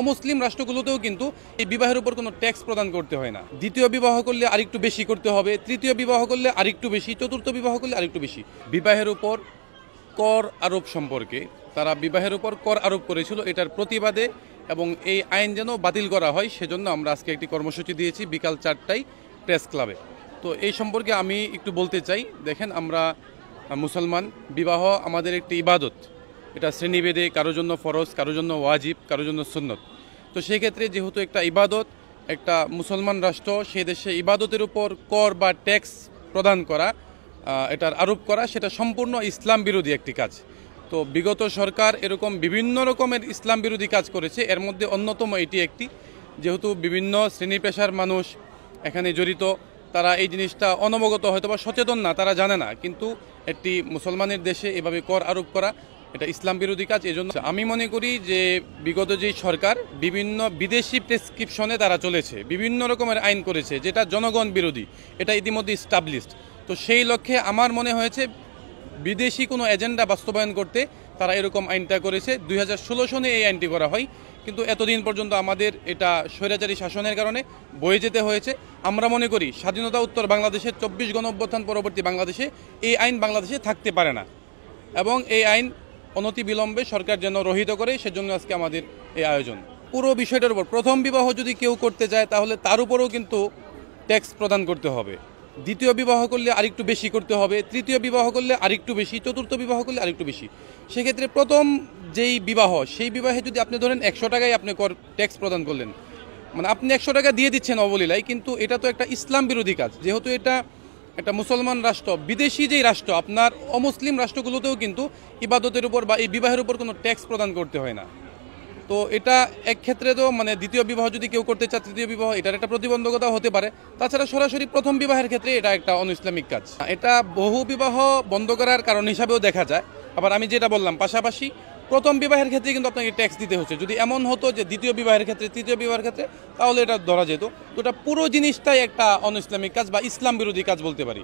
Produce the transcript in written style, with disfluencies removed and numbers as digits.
অমুসলিম রাষ্ট্রগুলোতেও কিন্তু এই বিবাহের উপর কোনো ট্যাক্স প্রদান করতে হয় না। দ্বিতীয় বিবাহ করলে আরেকটু বেশি করতে হবে, তৃতীয় বিবাহ করলে আরেকটু বেশি, চতুর্থ বিবাহ করলে আরেকটু বেশি। বিবাহের উপর কর আরোপ সম্পর্কে তারা বিবাহের উপর কর আরোপ করেছিল, এটার প্রতিবাদে এবং এই আইন যেন বাতিল করা হয় সেজন্য আমরা আজকে একটি কর্মসূচি দিয়েছি বিকাল 4টায় প্রেস ক্লাবে। তো এই সম্পর্কে আমি একটু বলতে চাই। দেখেন, আমরা মুসলমান, বিবাহ আমাদের একটি ইবাদত। এটা শ্রেণীভেদে কারোর জন্য ফরজ, কারোর জন্য ওয়াজিব, কারোর জন্য সুন্নত। তো সেই ক্ষেত্রে যেহেতু একটা ইবাদত, একটা মুসলমান রাষ্ট্র, সেই দেশে ইবাদতের উপর কর বা ট্যাক্স প্রদান করা, এটার আরোপ করা, সেটা সম্পূর্ণ ইসলাম বিরোধী একটি কাজ। তো বিগত সরকার এরকম বিভিন্ন রকমের ইসলাম বিরোধী কাজ করেছে, এর মধ্যে অন্যতম এটি একটি। যেহেতু বিভিন্ন শ্রেণী পেশার মানুষ এখানে জড়িত, তারা এই জিনিসটা অনবগত, হয়তো বা সচেতন না, তারা জানে না, কিন্তু একটি মুসলমানের দেশে এভাবে কর আরোপ করা এটা ইসলাম বিরোধী কাজ। এজন্য আমি মনে করি যে বিগত যেই সরকার বিভিন্ন বিদেশি প্রেসক্রিপশনে তারা চলেছে, বিভিন্ন রকমের আইন করেছে যেটা জনগণ বিরোধী, এটা ইতিমধ্যে স্টাবলিশড। তো সেই লক্ষ্যে আমার মনে হয়েছে বিদেশি কোনো এজেন্ডা বাস্তবায়ন করতে তারা এরকম আইনটা করেছে। 2016 সনে এই আইনটি করা হয়, কিন্তু এতদিন পর্যন্ত আমাদের এটা স্বৈরাচারী শাসনের কারণে বয়ে যেতে হয়েছে। আমরা মনে করি স্বাধীনতা উত্তর বাংলাদেশে 24 গণঅভ্যুত্থান পরবর্তী বাংলাদেশে এই আইন বাংলাদেশে থাকতে পারে না, এবং এই আইন অনতি বিলম্বে সরকার যেন রহিত করে, সেজন্য আজকে আমাদের এই আয়োজন। পুরো বিষয়টার উপর প্রথম বিবাহ যদি কেউ করতে চায় তাহলে তার উপরেও কিন্তু ট্যাক্স প্রদান করতে হবে। দ্বিতীয় বিবাহ করলে আরেকটু বেশি করতে হবে, তৃতীয় বিবাহ করলে আরেকটু বেশি, চতুর্থ বিবাহ করলে আরেকটু বেশি। সেক্ষেত্রে প্রথম যেই বিবাহ, সেই বিবাহে যদি আপনি ধরেন 100 টাকায় আপনি ট্যাক্স প্রদান করলেন, মানে আপনি 100 টাকা দিয়ে দিচ্ছেন অবলীলায়, কিন্তু এটা তো একটা ইসলাম বিরোধী কাজ। যেহেতু এটা একটা মুসলমান রাষ্ট্র, বিদেশি যেই রাষ্ট্র, আপনার অমুসলিম রাষ্ট্রগুলোতেও কিন্তু ইবাদতের উপর বা এই বিবাহের উপর কোনো ট্যাক্স প্রদান করতে হয় না। তো এটা এক ক্ষেত্রে তো মানে দ্বিতীয় বিবাহ যদি কেউ করতে চায়, তৃতীয় বিবাহ, এটার একটা প্রতিবন্ধকতা হতে পারে। তাছাড়া সরাসরি প্রথম বিবাহের ক্ষেত্রে এটা একটা অনইসলামিক কাজ। এটা বহু বিবাহ বন্ধ করার কারণ হিসাবেও দেখা যায়। আবার আমি যেটা বললাম, পাশাপাশি প্রথম বিবাহের ক্ষেত্রে কিন্তু আপনাকে ট্যাক্স দিতে হচ্ছে। যদি এমন হতো যে দ্বিতীয় বিবাহের ক্ষেত্রে, তৃতীয় বিবাহের ক্ষেত্রে, তাহলে এটা ধরা যেত। তো এটা পুরো জিনিসটাই একটা অনইসলামিক কাজ বা ইসলাম বিরোধী কাজ বলতে পারি।